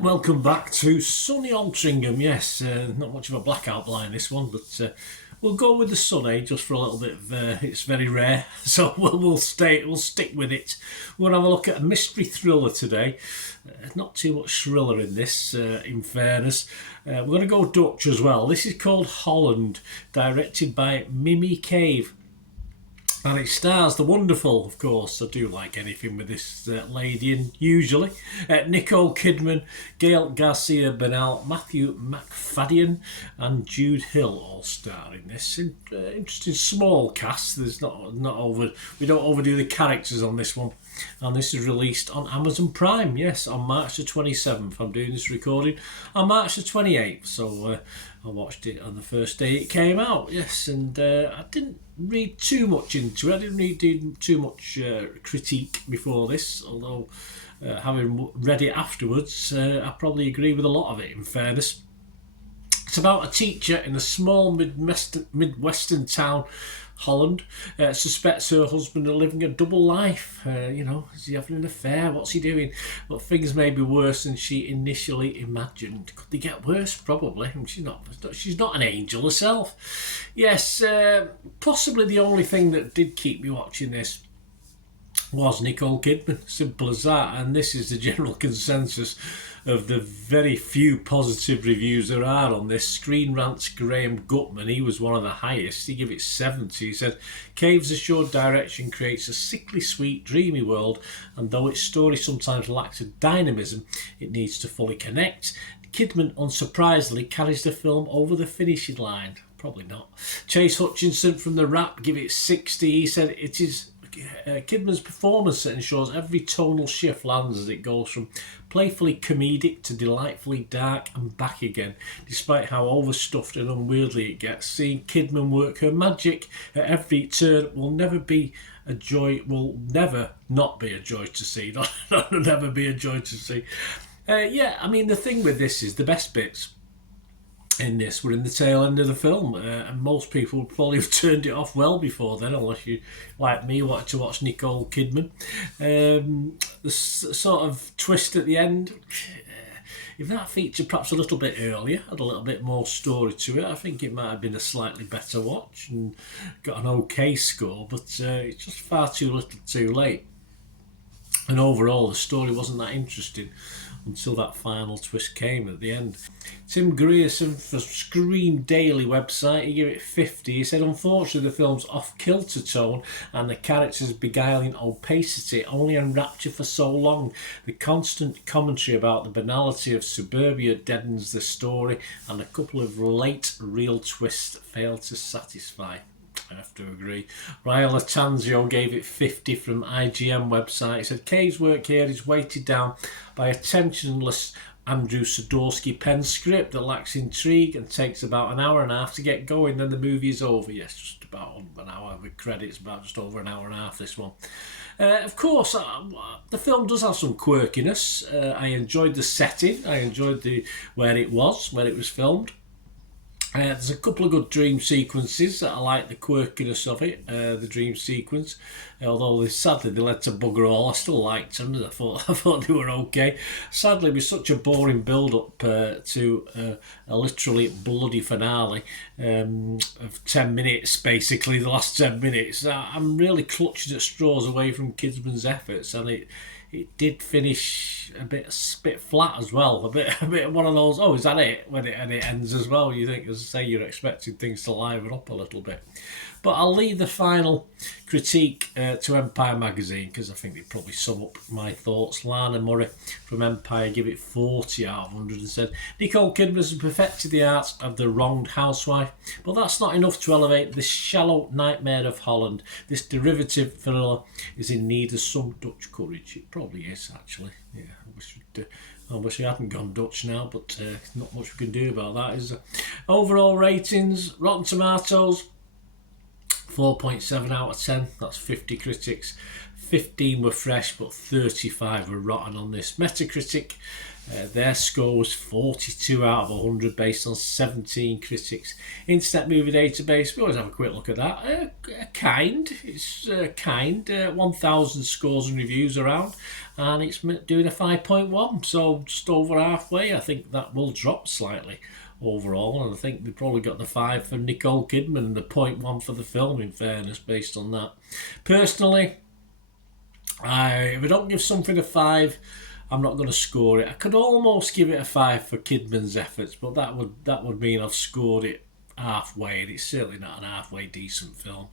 Welcome back to sunny Altrincham. Yes, not much of a blackout blind this one, but we'll go with the sunny just for a little bit. It's very rare, so we'll stick with it. We'll have a look at a mystery thriller today. Not too much thriller in this, in fairness. We're going to go Dutch as well. This is called Holland, directed by Mimi Cave. And it stars the wonderful, of course, I do like anything with this lady in, usually. Nicole Kidman, Gael Garcia Bernal, Matthew McFadden and Jude Hill all star in this. Interesting small cast. There's we don't overdo the characters on this one. And this is released on Amazon Prime, yes, on March the 27th. I'm doing this recording on March the 28th, so I watched it on the first day it came out, yes, and I didn't read too much into it. I didn't read too much critique before this, although having read it afterwards, I probably agree with a lot of it, in fairness. It's about a teacher in a small Midwestern town, Holland, suspects her husband of living a double life. Is he having an affair? What's he doing? But things may be worse than she initially imagined. Could they get worse? Probably. She's not an angel herself. Yes, possibly the only thing that did keep me watching this was Nicole Kidman. Simple as that. And this is the general consensus of the very few positive reviews there are on this. Screen Rant's Graham Gutman, he was one of the highest. He gave it 70. He said, Cave's assured direction creates a sickly sweet, dreamy world, and though its story sometimes lacks a dynamism, it needs to fully connect. Kidman, unsurprisingly, carries the film over the finishing line. Probably not. Chase Hutchinson from The Wrap gave it 60. He said it is Kidman's performance that ensures every tonal shift lands as it goes from playfully comedic to delightfully dark and back again. Despite how overstuffed and unwieldy it gets, seeing Kidman work her magic at every turn will never not be a joy to see. Never be a joy to see. The thing with this is the best bits in this were in the tail end of the film, and most people would probably have turned it off well before then, unless you, like me, wanted to watch Nicole Kidman. The sort of twist at the end, if that featured perhaps a little bit earlier, had a little bit more story to it, I think it might have been a slightly better watch and got an okay score, but it's just far too little too late. And overall, the story wasn't that interesting until that final twist came at the end. Tim Grierson for Screen Daily website, he gave it 50. He said, unfortunately, the film's off-kilter tone and the characters' beguiling opacity only enrapture for so long. The constant commentary about the banality of suburbia deadens the story, and a couple of late real twists fail to satisfy. I have to agree. Ryan Latanzio gave it 50 from IGN website. He said, Cave's work here is weighted down by a tensionless Andrew Sadorsky pen script that lacks intrigue and takes about an hour and a half to get going, then the movie is over. Yes, just about an hour with credits, about just over an hour and a half, this one. Of course, the film does have some quirkiness. I enjoyed the setting. I enjoyed where it was filmed. There's a couple of good dream sequences that I like the quirkiness of it, the dream sequence. Although sadly they led to bugger all, I still liked them. I thought they were okay. Sadly, with such a boring build-up to a literally bloody finale of 10 minutes, basically, the last 10 minutes, I'm really clutching at straws away from Kidman's efforts, and it did finish a bit flat as well. A bit one of those, oh, is that it? When it ends as well, you think, as I say, you're expecting things to liven up a little bit. But I'll leave the final critique to Empire Magazine, because I think they probably sum up my thoughts. Lana Murray from Empire give it 40 out of 100 and said, Nicole Kidman has perfected the art of the wronged housewife, but that's not enough to elevate this shallow nightmare of Holland. This derivative thriller is in need of some Dutch courage. It probably is, actually. Yeah, I wish I hadn't gone Dutch now, but not much we can do about that, is there? Overall ratings, Rotten Tomatoes, 4.7 out of 10. That's 50 critics. 15 were fresh, but 35 were rotten on this. Metacritic, Their score was 42 out of 100 based on 17 critics. Internet Movie Database, we always have a quick look at that. It's kind. 1,000 scores and reviews around, and it's doing a 5.1, so just over halfway. I think that will drop slightly overall, and I think we probably got the 5 for Nicole Kidman and the 0.1 for the film, in fairness, based on that. Personally, if I don't give something a 5, I'm not going to score it. I could almost give it a 5 for Kidman's efforts, but that would mean I've scored it halfway, and it's certainly not an halfway decent film.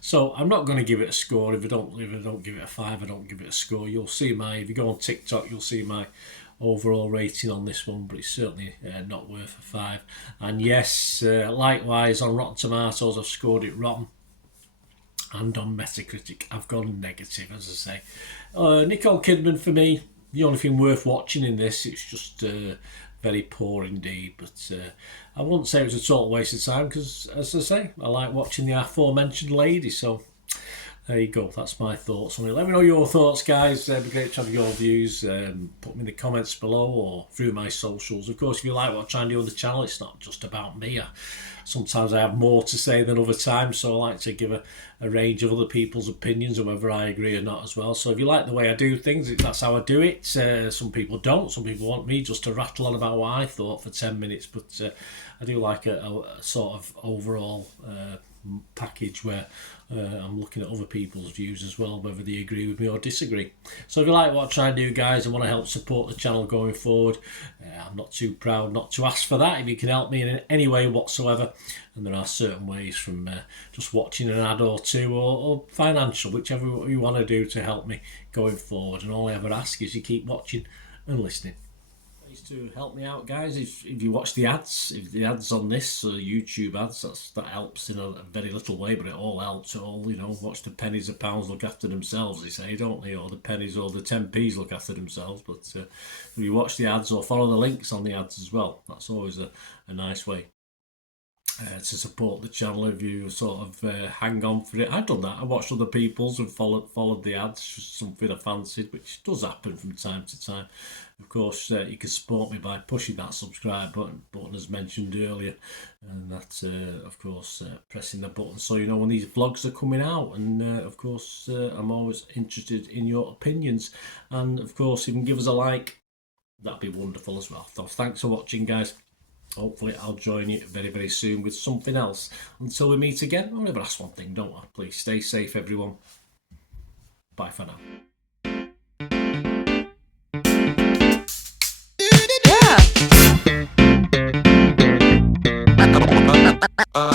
So I'm not going to give it a score. If I don't give it a 5, I don't give it a score. You'll see if you go on TikTok, you'll see my overall rating on this one, but it's certainly not worth a 5. And yes, likewise on Rotten Tomatoes, I've scored it rotten, and on Metacritic I've gone negative, as I say. Nicole Kidman, for me, the only thing worth watching in this. It's just very poor indeed, but I wouldn't say it was a total waste of time, because, as I say, I like watching the aforementioned lady. So there you go, that's my thoughts on it. Let me know your thoughts, guys. It'd be great to have your views. Put them in the comments below or through my socials. Of course, if you like what I try and do on the channel, it's not just about me. Sometimes I have more to say than other times, so I like to give a range of other people's opinions, and whether I agree or not as well. So if you like the way I do things, that's how I do it. Some people don't. Some people want me just to rattle on about what I thought for 10 minutes, but I do like a sort of overall package where I'm looking at other people's views as well, whether they agree with me or disagree. So if you like what I try and do, guys, and want to help support the channel going forward, I'm not too proud not to ask for that if you can help me in any way whatsoever. And there are certain ways, from just watching an ad or two, or financial, whichever you want to do to help me going forward. And all I ever ask is you keep watching and listening. To help me out, guys, if you watch the ads, if the ads on this YouTube ads, that helps in a very little way, but it all helps. It all, watch the pennies and pounds look after themselves, they say, don't they? Or the pennies or the 10p's look after themselves. But if you watch the ads or follow the links on the ads as well, that's always a nice way to support the channel. If you sort of hang on for it. I've done that. I watched other people's and followed the ads, just something I fancied, which does happen from time to time. Of course, you can support me by pushing that subscribe button as mentioned earlier, and that's of course pressing the button so you know when these vlogs are coming out. And of course, I'm always interested in your opinions, and of course, if you can give us a like, that'd be wonderful as well. So thanks for watching, guys. Hopefully I'll join you very, very soon with something else. Until we meet again, I'll never ask one thing, don't I? Please stay safe, everyone. Bye for now. Yeah.